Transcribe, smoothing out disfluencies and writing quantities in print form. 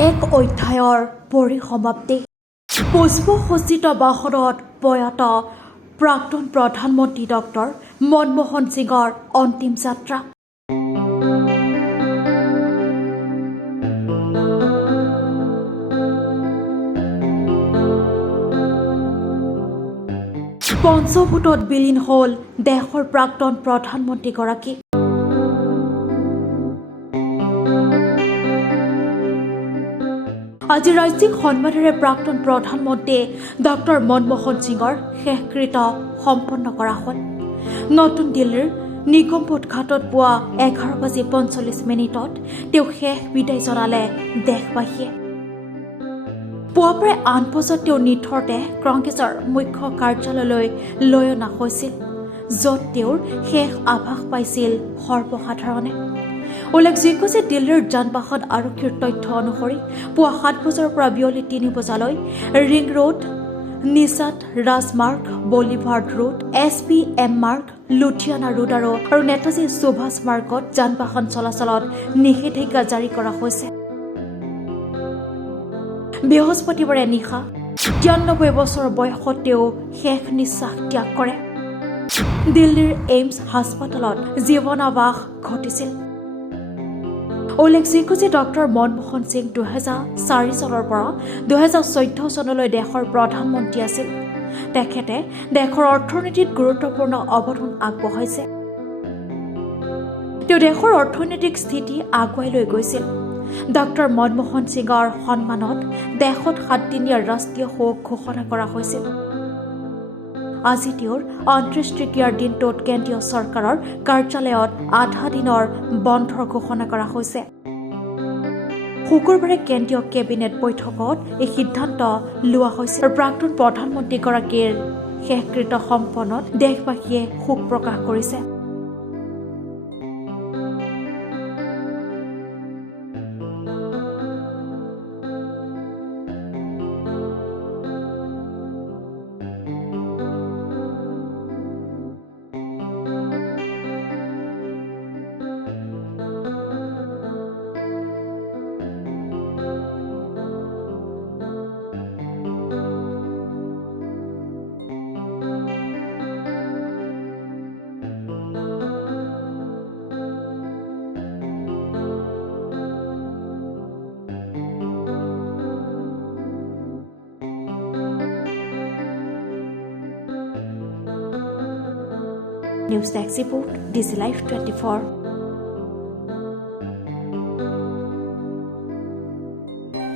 এক অধ্যায়ৰ পৰিসমাপ্তি। পুষ্পসজ্জিত বাহনত প্ৰয়াত প্ৰাক্তন প্ৰধানমন্ত্ৰী ডক্টৰ মনমোহন সিঙৰ অন্তিম যাত্ৰা। পঞ্চভূতত বিলীন হ'ল দেশৰ প্ৰাক্তন প্ৰধানমন্ত্ৰীগৰাকী। আজি ৰাজ্যিক সন্মানেৰে প্ৰাক্তন প্ৰধানমন্ত্ৰী ডক্টৰ মনমোহন সিঙৰ শেষকৃত্য সম্পন্ন কৰা হ'ল। নতুন দিল্লীৰ নিগমবোধ ঘাটত পুৱা 11:45 তেওঁ শেষ বিদায় জনালে দেশবাসীয়ে। পুৱা প্ৰায় 8 বজাত তেওঁ নিথৰ দেহ কংগ্ৰেছৰ মুখ্য কাৰ্যালয়লৈ লৈ অনা হৈছিল, য'ত তেওঁৰ শেষ আভাস পাইছিল সৰ্বসাধাৰণে। উল্লেখযোগ্য যে দিল্লীৰ যান বাহন আৰক্ষীৰ তথ্য অনুসৰি পুৱা 7 বজাৰ পৰা বিয়লি 3 বজালৈ ৰিং ৰোড, নিশাদ ৰাজমাৰ্গ, বলিভাৰ্ড ৰোড, SPM মাৰ্গ, লুধিয়ানা ৰোড আৰু নেতাজী সুভাষ মাৰ্গত যান বাহন চলাচলত নিষেধাজ্ঞা জাৰি কৰা হৈছে। বৃহস্পতিবাৰে নিশা 93 বছৰ বয়সত তেওঁ শেষ নিশ্বাস ত্যাগ কৰে। দিল্লীৰ এইমছ হাস্পতালত জীৱনাৱাস ঘটিছিল। উল্লেখযোগ্য যে ডক্টৰ মনমোহন সিং 2004 চনৰ পৰা 2014 চনলৈ দেশৰ প্ৰধানমন্ত্ৰী আছিল। তেখেতে দেশৰ অৰ্থনীতিত গুৰুত্বপূৰ্ণ অৱদান আগবঢ়াইছে। তেওঁ দেশৰ অৰ্থনৈতিক স্থিতি আগুৱাই লৈ গৈছিল। ডক্টৰ মনমোহন সিঙৰ সন্মানত দেশত 7 দিনীয়া ৰাষ্ট্ৰীয় শোক ঘোষণা কৰা হৈছিল। আজি তেওঁৰ 29তৃতীয়াৰ দিনটোত কেন্দ্ৰীয় চৰকাৰৰ কাৰ্যালয়ত আধা দিনৰ বন্ধৰ ঘোষণা কৰা হৈছে। শুকুৰবাৰে কেন্দ্ৰীয় কেবিনেট বৈঠকত এই সিদ্ধান্ত লোৱা হৈছে। প্ৰাক্তন প্ৰধানমন্ত্ৰীগৰাকীৰ শেষকৃত্য সম্পন্নত দেশবাসীয়ে শোক প্ৰকাশ কৰিছে। News Desk Report, DC Life 24।